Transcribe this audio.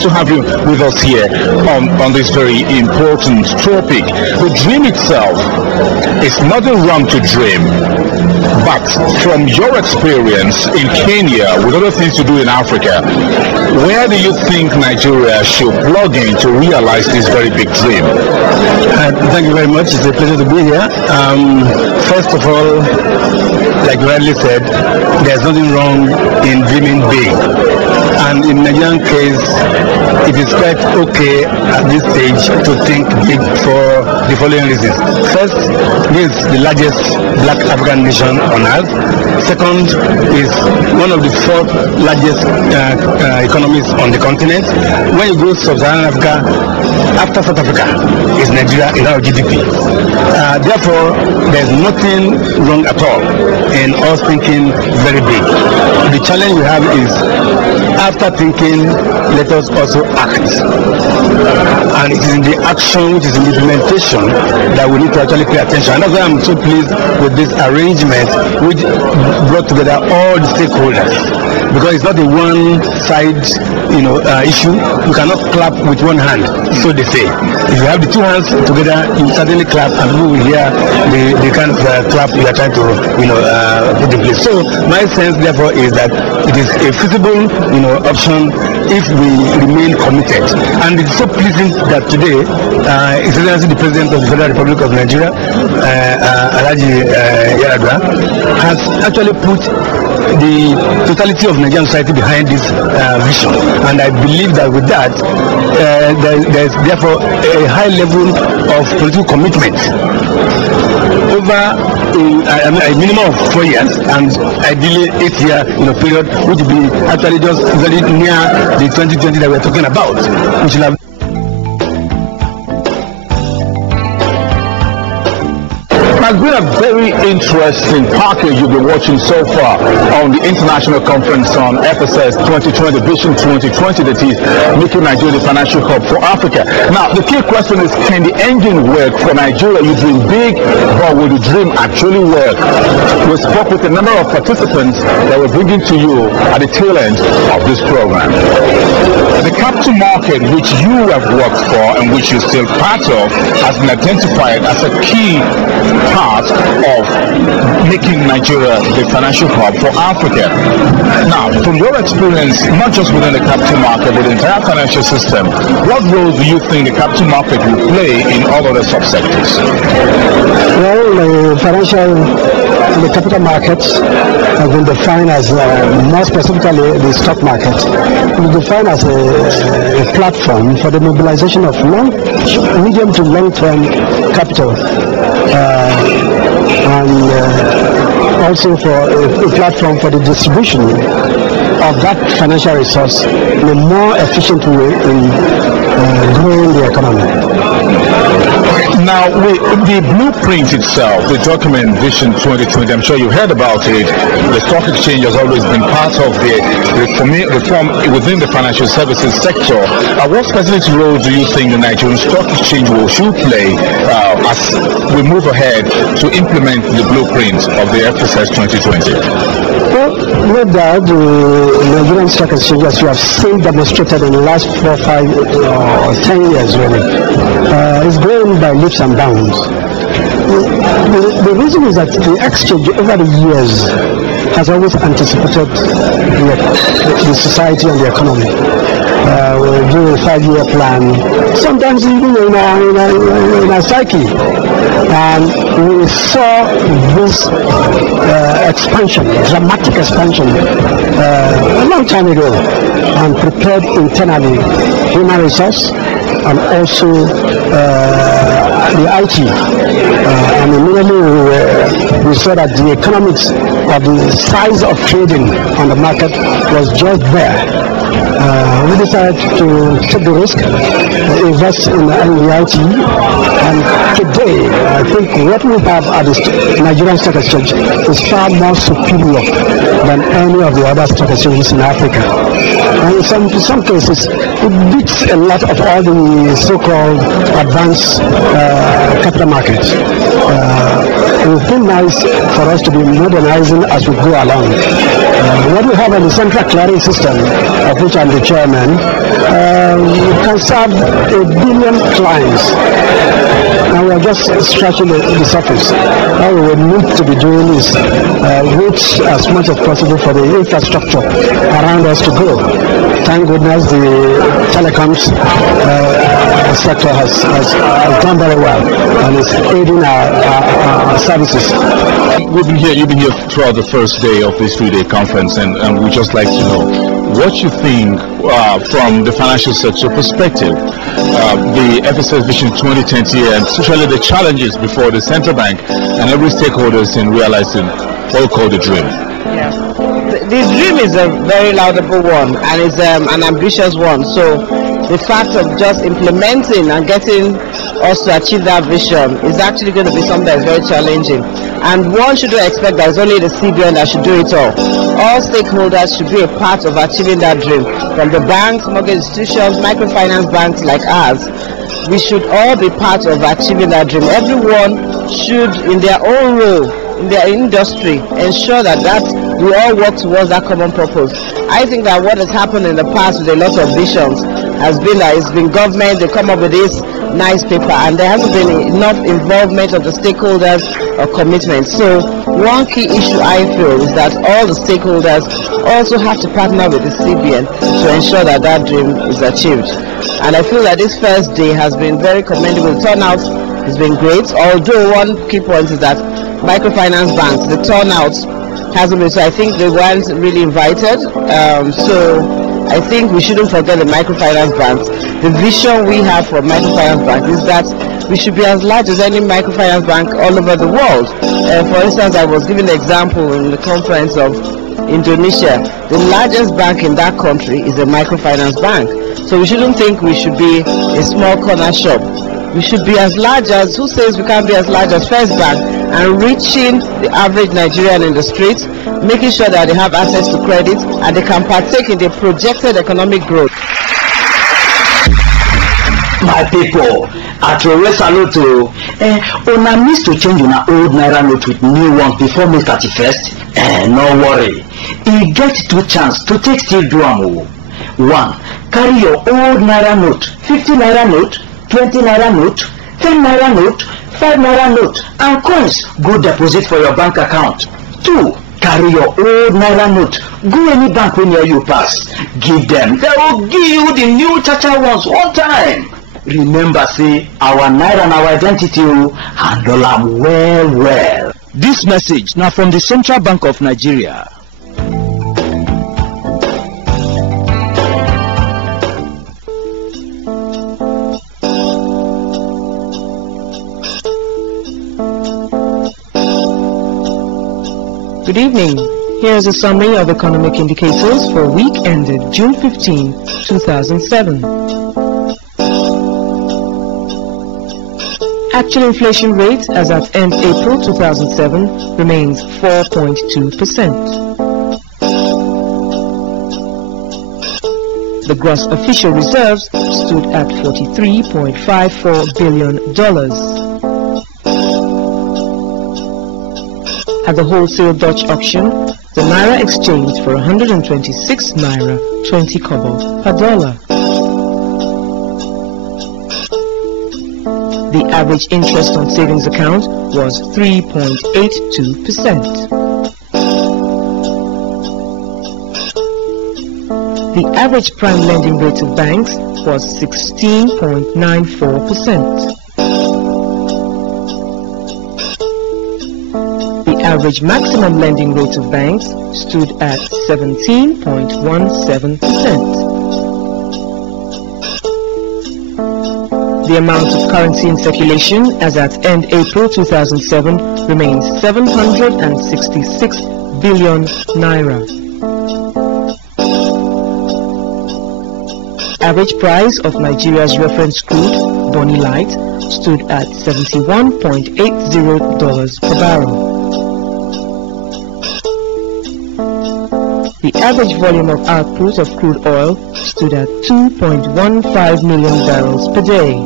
nice to have you with us here on this very important topic. The dream itself is nothing wrong to dream, but from your experience in Kenya with other things to do in Africa, where do you think Nigeria should plug in to realize this very big dream? Thank you very much. It's a pleasure to be here. First of all, like you rightly said, there's nothing wrong in dreaming big. And in Nigerian case, it is quite okay at this stage to think big for the following reasons. First, this is the largest black African nation on earth. Second, is one of the fourth largest economies on the continent. When you go to Sub-Saharan Africa, after South Africa, is Nigeria in our GDP. Therefore, there's nothing wrong at all in us thinking very big. The challenge we have is, after thinking, let us also act. And it is in the action, which is in the implementation, that we need to actually pay attention. And that's why I'm so pleased with this arrangement, which brought together all the stakeholders. Because it's not a one-side, issue. You cannot clap with one hand, so they say. If you have the two hands together, you certainly clap, and people will hear the kind of clap you are trying to, put in place. So my sense, therefore, is that it is a feasible, option if we remain committed. And it's so pleasing that today, His Excellency the President of the Federal Republic of Nigeria, Alhaji Yaradua, has actually put the totality of Nigerian society behind this vision. And I believe that with that, there is therefore a high level of political commitment over a minimum of 4 years, and ideally 8-year period, which will be actually just very near the 2020 that we're talking about, which will have. It's been a very interesting package you've been watching so far on the International Conference on FSS 2020, Vision 2020, that is making Nigeria the financial hub for Africa. Now, the key question is, can the engine work for Nigeria? You dream big, but will the dream actually work? We spoke with a number of participants that we're bringing to you at the tail end of this program. The capital market, which you have worked for and which you're still part of, has been identified as a key part of making Nigeria the financial hub for Africa. Now, from your experience, not just within the capital market, but the entire financial system, what role do you think the capital market will play in all other subsectors? Well, the capital markets have been defined as, more specifically, the stock market, defined as a platform for the mobilization of medium to long-term capital, and also for a platform for the distribution of that financial resource in a more efficient way in growing the economy. Now, the blueprint itself, the document Vision 2020, I'm sure you heard about it. The stock exchange has always been part of the reform within the financial services sector. What specific role do you think the Nigerian stock exchange should play as we move ahead to implement the blueprint of the FSS 2020? Well, no doubt the Nigerian stock exchange, as you have seen demonstrated in the last 4, 5, or 10 years really, is growing by leaps and bounds. The reason is that the exchange over the years has always anticipated the society and the economy. We do a 5-year plan, sometimes even in our psyche. And we saw this expansion, dramatic expansion, a long time ago, and prepared internally human resource and also the IT. And immediately we saw that the economics of the size of trading on the market was just there. We decided to take the risk, invest in the IT, and today I think what we have at the Nigerian Stock Exchange is far more superior than any of the other stock exchanges in Africa. And in some cases, it beats a lot of all the so-called advanced capital markets. It would be nice for us to be modernizing as we go along. What we have in the central clearing system, of which I'm the chairman, serve 1 billion clients. And we are just scratching the surface. All we need to be doing is wait as much as possible for the infrastructure around us to grow. Thank goodness the telecoms sector has done very well and is aiding our services. You've been here throughout the first day of this 3-day conference, and we'd just like to know what you think from the financial sector perspective, the FSS Vision 2020, and especially the challenges before the central bank and every stakeholders in realizing what we call the dream. Yeah, the dream is a very laudable one, and it's an ambitious one. So the fact of just implementing and getting us to achieve that vision is actually going to be something that's very challenging. And one shouldn't expect that it's only the CBN that should do it all. All stakeholders should be a part of achieving that dream. From the banks, mortgage institutions, microfinance banks like ours, we should all be part of achieving that dream. Everyone should, in their own role, in their industry, ensure that we all work towards that common purpose. I think that what has happened in the past with a lot of visions has been that it's been government, they come up with this nice paper, and there hasn't been enough involvement of the stakeholders or commitment. So one key issue I feel is that all the stakeholders also have to partner with the CBN to ensure that that dream is achieved. And I feel that this first day has been very commendable. The turnout has been great, although one key point is that microfinance banks, the turnout hasn't been, so I think they weren't really invited. So I think we shouldn't forget the microfinance banks. The vision we have for microfinance banks is that we should be as large as any microfinance bank all over the world. For instance, I was giving the example in the conference of Indonesia. The largest bank in that country is a microfinance bank. So we shouldn't think we should be a small corner shop. We should be as large as, who says we can't be as large as First Bank, and reaching the average Nigerian in the streets, making sure that they have access to credit and they can partake in the projected economic growth. My people, at your salute to una miss to change una old naira note with new one before May 31st. No worry, you get 2 chances to take still do am. 1, carry your old naira note, 50 naira note, 20 naira note, 10 naira note, 5 naira note, and coins go deposit for your bank account. 2, carry your old naira note, go any bank when near you pass, give them, they will give you the new chacha ones one time. Remember, say our naira and our identity, handle am well well. This message now from the Central Bank of Nigeria. Good evening. Here is a summary of economic indicators for week ended June 15, 2007. Actual inflation rate as at end April 2007 remains 4.2%. The gross official reserves stood at $43.54 billion. At the wholesale Dutch auction, the naira exchanged for 126 naira 20 kobo per dollar. The average interest on savings account was 3.82%. The average prime lending rate of banks was 16.94%. The average maximum lending rate of banks stood at 17.17%. The amount of currency in circulation as at end April 2007 remains 766 billion naira. Average price of Nigeria's reference crude, Bonny Light, stood at $71.80 per barrel. The average volume of output of crude oil stood at 2.15 million barrels per day.